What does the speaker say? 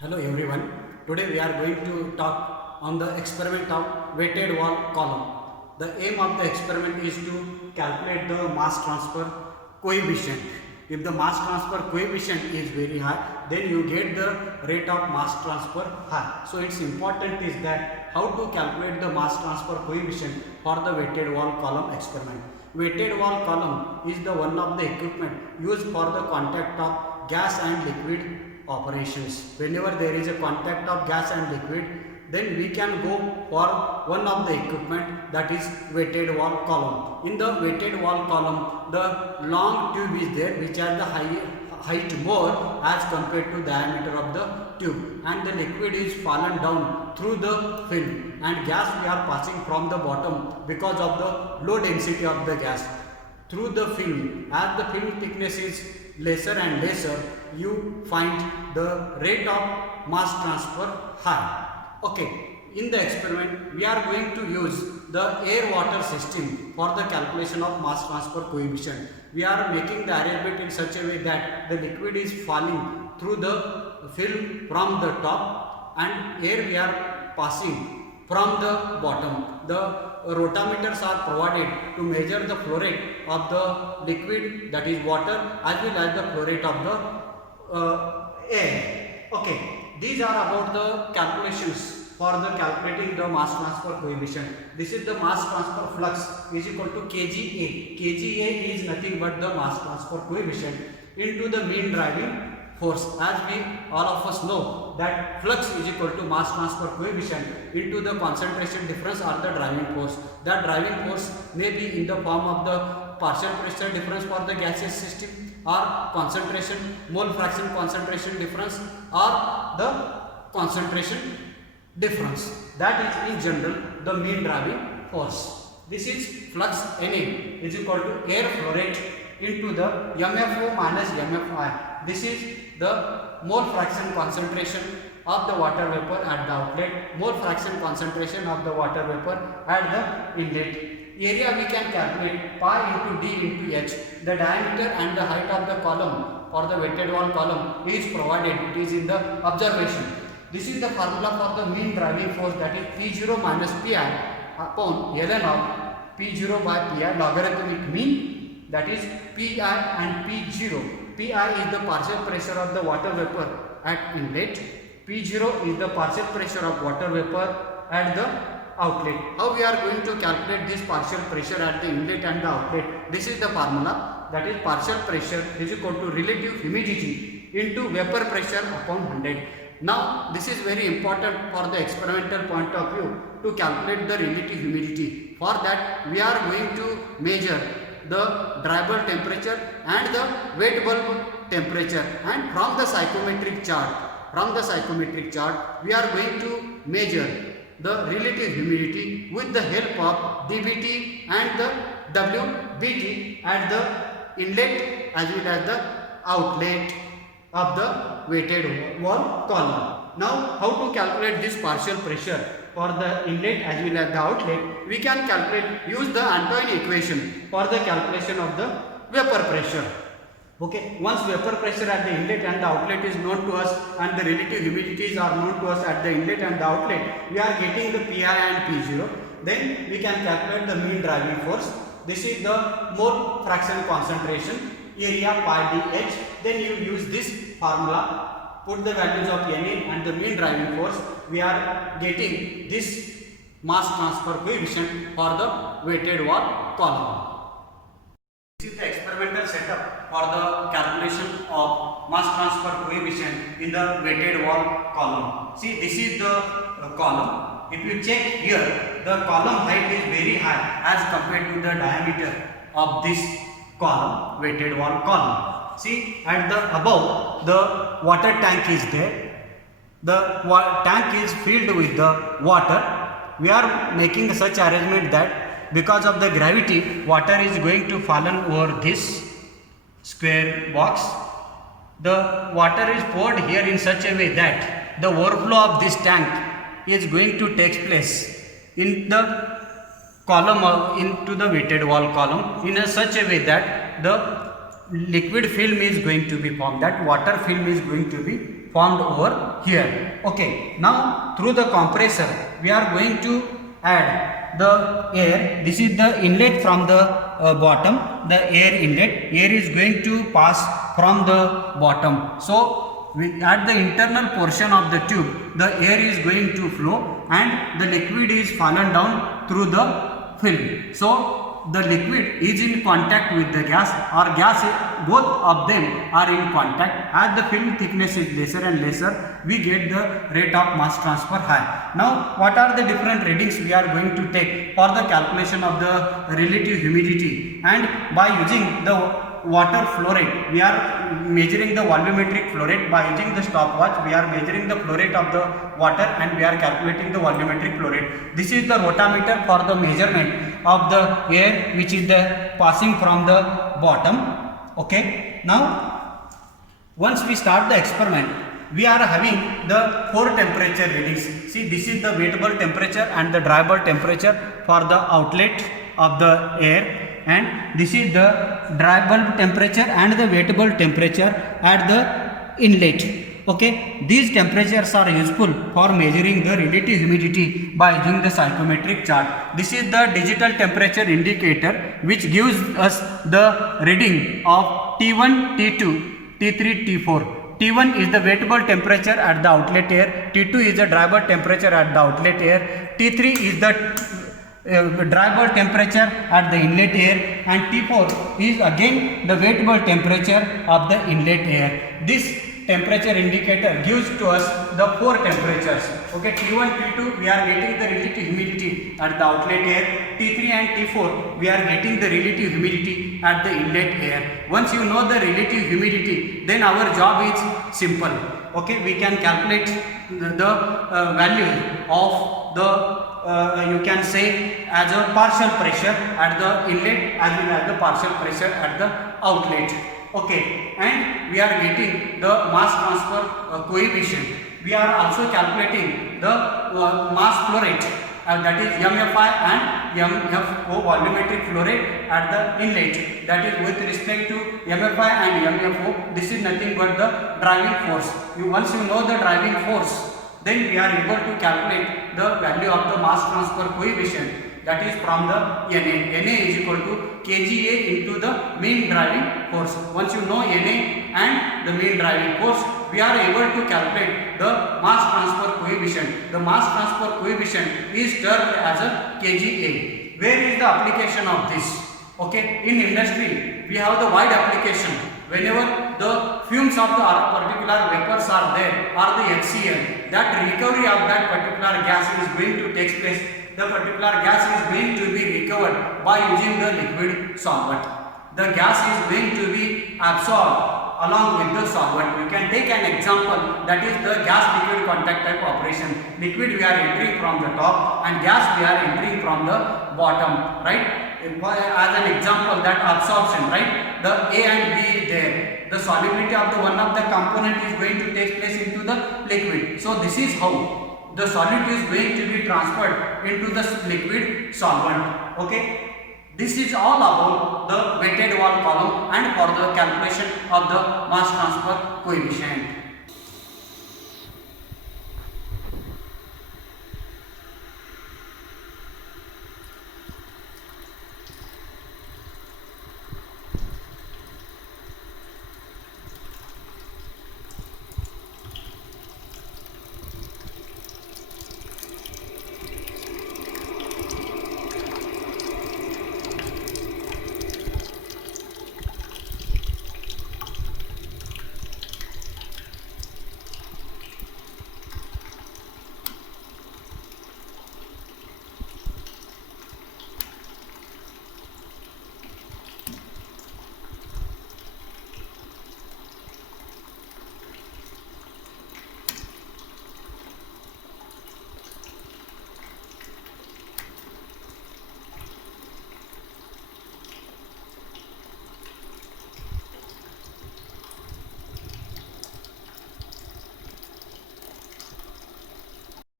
Hello everyone. Today we are going to talk on the experiment of weighted wall column. The aim of the experiment is to calculate the mass transfer coefficient. If the mass transfer coefficient is very high, then you get the rate of mass transfer high. So it's important is that how to calculate the mass transfer coefficient for the weighted wall column experiment. Weighted wall column is the one of the equipment used for the contact of gas and liquid operations. Whenever there is a contact of gas and liquid, then we can go for one of the equipment, that is weighted wall column. In the weighted wall column, the long tube is there which has the height more as compared to diameter of the tube, and the liquid is fallen down through the film, and gas we are passing from the bottom because of the low density of the gas through the film. As the film thickness is lesser and lesser, you find the rate of mass transfer high. Okay, in the experiment we are going to use the air water system for the calculation of mass transfer coefficient. We are making the arrangement in such a way that the liquid is falling through the film from the top and air we are passing from the bottom. The rotameters are provided to measure the flow rate of the liquid, that is water, as well as the flow rate of the air. Okay, these are about the calculations for the calculating the mass transfer coefficient. This is the mass transfer flux is equal to kGa. kGa is nothing but the mass transfer coefficient into the mean driving force. As we all of us know that flux is equal to mass transfer coefficient into the concentration difference or the driving force. That driving force may be in the form of the partial pressure difference for the gaseous system, or concentration, mole fraction concentration difference, or the concentration difference. That is in general the mean driving force. This is flux Na is equal to air flow rate into the MFO minus MFI. This is the mole fraction concentration of the water vapor at the outlet, mole fraction concentration of the water vapor at the inlet. Area we can calculate pi into d into h. The diameter and the height of the column for the weighted wall column is provided. It is in the observation. This is the formula for the mean driving force, that is P0 minus Pi upon ln of P0 by Pi logarithmic mean, that is Pi and P0. Pi is the partial pressure of the water vapor at inlet. P0 is the partial pressure of water vapor at the outlet. How we are going to calculate this partial pressure at the inlet and the outlet? This is the formula, that is partial pressure is equal to relative humidity into vapor pressure upon 100. Now this is very important for the experimental point of view to calculate the relative humidity. For that we are going to measure the dry bulb temperature and the wet bulb temperature, and from the psychrometric chart we are going to measure the relative humidity with the help of dBT and the WBT at the inlet as well as the outlet of the weighted wall column. Now how to calculate this partial pressure for the inlet as well as the outlet? We can use the Antoine equation for the calculation of the vapor pressure. Okay, once vapor pressure at the inlet and the outlet is known to us and the relative humidities are known to us at the inlet and the outlet, we are getting the Pi and P0. Then we can calculate the mean driving force. This is the mole fraction concentration, area pi dH. Then you use this formula, put the values of Na and the mean driving force. We are getting this mass transfer coefficient for the weighted wall column. This is the experimental setup for the calculation of mass transfer coefficient in the weighted wall column. See, this is the column. If you check here, the column height is very high as compared to the diameter of this column, weighted wall column. See, at the above the water tank is there. The tank is filled with the water. We are making such arrangement that because of the gravity, water is going to fallen over this square box. The water is poured here in such a way that the overflow of this tank is going to take place in the column into the weighted wall column in such a way that the liquid film is going to be formed, that water film is going to be formed over here. Okay, now through the compressor we are going to add the air. This is the inlet from the bottom, the air inlet. Air is going to pass from the bottom. So at the internal portion of the tube, the air is going to flow and the liquid is fallen down through the film. So the liquid is in contact with the gas, or gas, both of them are in contact. As the film thickness is lesser and lesser, we get the rate of mass transfer high. Now what are the different readings we are going to take for the calculation of the relative humidity? And by using the water flow rate, we are measuring the volumetric flow rate. By using the stopwatch, we are measuring the flow rate of the water and we are calculating the volumetric flow rate. This is the rotameter for the measurement of the air which is the passing from the bottom. Okay, now once we start the experiment, we are having the 4 temperature readings. See, this is the wettable temperature and the dry bulb temperature for the outlet of the air, and this is the dry bulb temperature and the wettable temperature at the inlet. Okay, these temperatures are useful for measuring the relative humidity by using the psychrometric chart. This is the digital temperature indicator which gives us the reading of T1, T2, T3, T4. T1 is the wettable temperature at the outlet air, T2 is the dry bulb temperature at the outlet air, T3 is the dry bulb temperature at the inlet air, and T4 is again the wettable temperature of the inlet air. This temperature indicator gives to us the 4 temperatures. Okay, T1, T2 we are getting the relative humidity at the outlet air, T3 and T4 we are getting the relative humidity at the inlet air. Once you know the relative humidity, then our job is simple. Okay, we can calculate the value of the you can say as a partial pressure at the inlet as well as the partial pressure at the outlet. Okay, and we are getting the mass transfer coefficient. We are also calculating the mass flow rate, that is MFI and MFO, volumetric flow rate at the inlet. That is with respect to MFI and MFO, this is nothing but the driving force. Once you know the driving force, then we are able to calculate the value of the mass transfer coefficient, that is from the Na. Na is equal to kGa into the mean driving force. Once you know Na and the mean driving force, we are able to calculate the mass transfer coefficient. The mass transfer coefficient is termed as a kGa. Where is the application of this? Okay, in industry we have the wide application. Whenever the fumes of the particular vapors are there, or the HCl, that recovery of that particular gas is going to take place. The particular gas is going to be recovered by using the liquid solvent. The gas is going to be absorbed along with the solvent. We can take an example, that is the gas liquid contact type operation. Liquid we are entering from the top and gas we are entering from the bottom, right? As an example, that absorption, right? The A and B is there. The solubility of the one of the component is going to take place into the liquid. So this is how the solid is going to be transferred into the liquid solvent. Okay, this is all about the weighted wall column and for the calculation of the mass transfer coefficient.